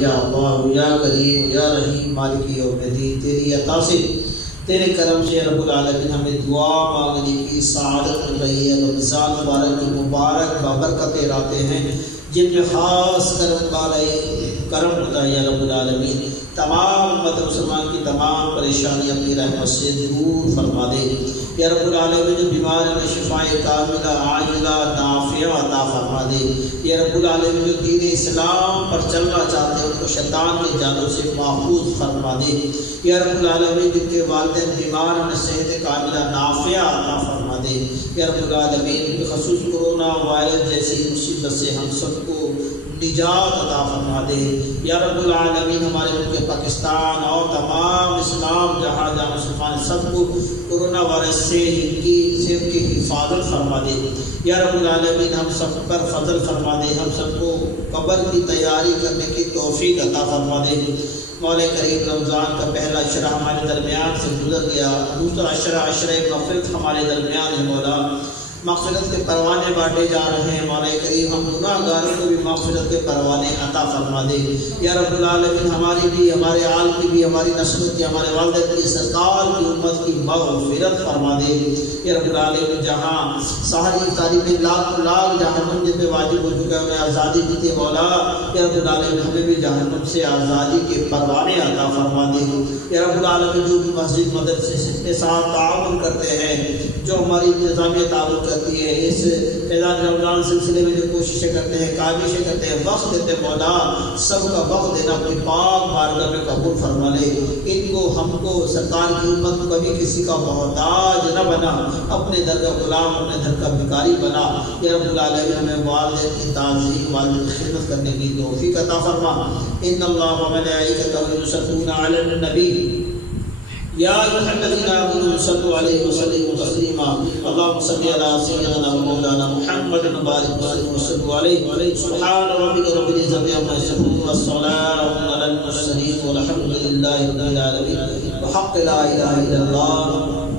یا اللہ یا کریم یا رحیم مالک یوم الدین، تیری عطا سے تیرے کرم سے رب العالمین ہمیں دعا مانگنے کی سعادت مل رہی ہے۔ رمضان مبارک کی مبارک بابرکتیں راتیں ہیں جن میں خاص کرم ہوتا ہے یا رب العالمین۔ تمام امت مسلمان کی تمام پریشانی اپنی رحمت سے دور فرما دے یا رب العالمین۔ جو بیمار ہیں شفائے کاملہ عاجلہ نافعہ عطا فرما دے یا رب العالمین۔ جو دین اسلام پر چلنا چاہتے ہیں ان کو شیطان کے جالوں سے محفوظ فرما دے یا رب العالمین۔ جن کے والدین بیمار ہیں صحت کاملہ نافعہ عطا فرما دے یا رب العالمین۔ بخصوص کورونا وائرس جیسی مصیبت سے ہم سب کو نجات عطا فرما دے یا رب العالمین۔ ہمارے ملک پاکستان اور تمام اسلام جہاں مسلمان سب کو کورونا وائرس سے ان کی حفاظت فرما دے یا رب العالمین۔ ہم سب پر فضل فرما دے، ہم سب کو قبر کی تیاری کرنے کی توفیق عطا فرما دے۔ مولا کریم رمضان کا پہلا عشرہ ہمارے درمیان سے گزر گیا، دوسرا عشرہ مغفرت ہمارے درمیان ہے۔ مولا مغفرت کے پروانے بانٹے جا رہے ہیں مولا کریم، ہم گناہ گاروں کو بھی مغفرت کے پروانے عطا فرما دے یا رب العالمین۔ ہماری بھی، ہمارے آل کی بھی، ہماری نسل کی، ہمارے والدین کی، سرکار کی امت کی مغفرت فرما دے یا رب العالمین۔ جہاں ساری تاریخ لاکھ جہنم جن پہ واجب ہو چکا ہے انہیں آزادی دی تھی مولا یا رب العالمین۔ ہمیں بھی جہنم سے آزادی کے پروانے عطا فرما دے یا رب العالمین۔ جو بھی مسجد مدرسے کے ساتھ تعاون کرتے ہیں، جو ہماری انتظامیہ تعاون کرتی ہے، اس اعلان رمضان سلسلے میں جو کوششیں کرتے ہیں، کاوشیں کرتے ہیں، وقت دیتے ہیں مولا، سب کا وقت دینا اپنی پاک بارگاہ میں قبول فرما لے۔ ان کو، ہم کو، سرکار کی امت کو کبھی کسی کا محتاج نہ بنا، اپنے در کا غلام، اپنے در کا بھکاری بنا یا رب العالمین۔ ہمیں والدین کی تعظیم، والدین کی خدمت کرنے کی توفیق عطا فرما۔ ان اللہ و ملائکتہ یصلون علی النبی یا ایھا الذین آمنوا صلوا علیہ وسلموا تسلیما۔ اللهم صل علی سیدنا مولانا محمد وبارک وسلم علیہ۔ سبحان ربک رب العزۃ عما یصفون والسلام علی المرسلین والحمد للہ رب العالمین۔ بحق لا الہ الا اللہ